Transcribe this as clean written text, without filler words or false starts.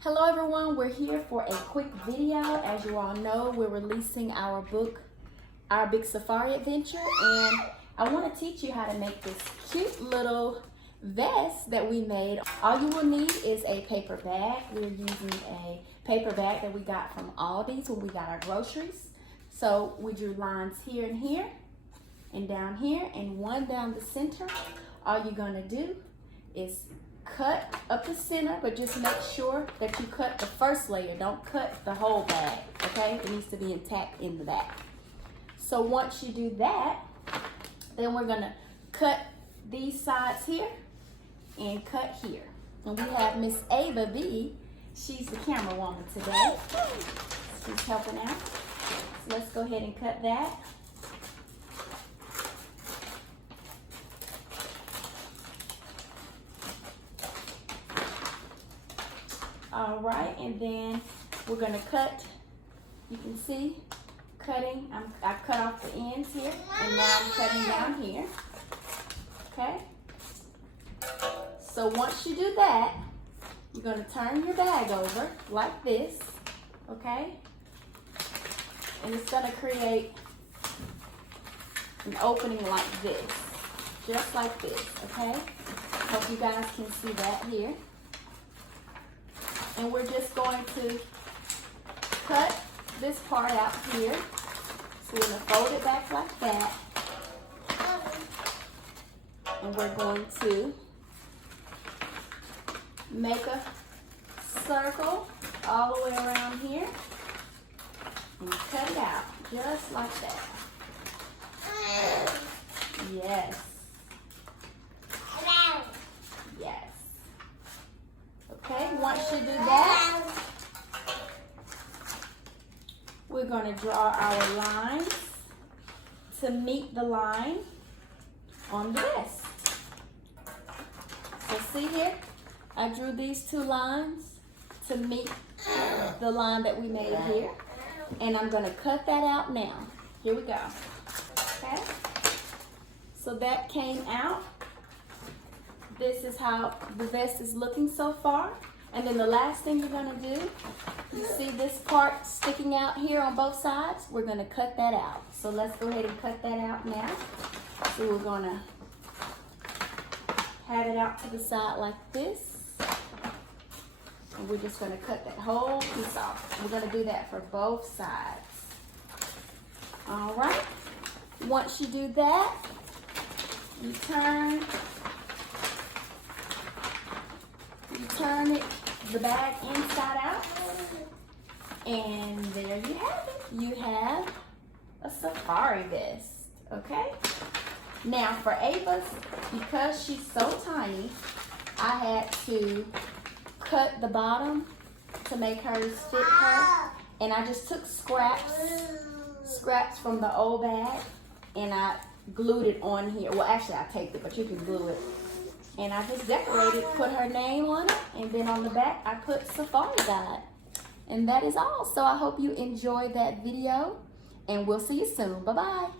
Hello everyone, we're here for a quick video. As you all know, we're releasing our book, Our Big Safari Adventure, and I want to teach you how to make this cute little vest that we made. All you will need is a paper bag. We're using a paper bag that we got from Aldi's when we got our groceries. So we drew lines here and here, and down here, and one down the center. All you're gonna do is cut up the center, but just make sure that you cut the first layer. Don't cut the whole bag, okay? It needs to be intact in the back. So once you do that, then we're gonna cut these sides here and cut here. And we have Miss Ava B. She's the camera woman today. She's helping out. So let's go ahead and cut that. All right, and then we're gonna cut. You can see cutting. I cut off the ends here, and now I'm cutting down here. Okay. So once you do that, you're gonna turn your bag over like this. Okay. And it's gonna create an opening like this, just like this. Okay. Hope you guys can see that here. And we're just going to cut this part out here. So we're going to fold it back like that. And we're going to make a circle all the way around here. And cut it out just like that. Yes. Yes. Okay, once you do that, we're going to draw our lines to meet the line on the vest. So see here, I drew these two lines to meet the line that we made here. And I'm going to cut that out now. Here we go. Okay, so that came out. This is how the vest is looking so far. And then the last thing you're gonna do, you see this part sticking out here on both sides? We're gonna cut that out. So let's go ahead and cut that out now. So we're gonna have it out to the side like this. And we're just gonna cut that whole piece off. We're gonna do that for both sides. All right. Once you do that, you turn the bag inside out, and there you have it. You have a safari vest, okay? Now for Ava's, because she's so tiny, I had to cut the bottom to make hers fit her, and I just took scraps from the old bag, and I glued it on here. Well, actually I taped it, but you can glue it. And I just decorated, put her name on it, and then on the back, I put Safari Guide. And that is all. So I hope you enjoyed that video, and we'll see you soon. Bye-bye.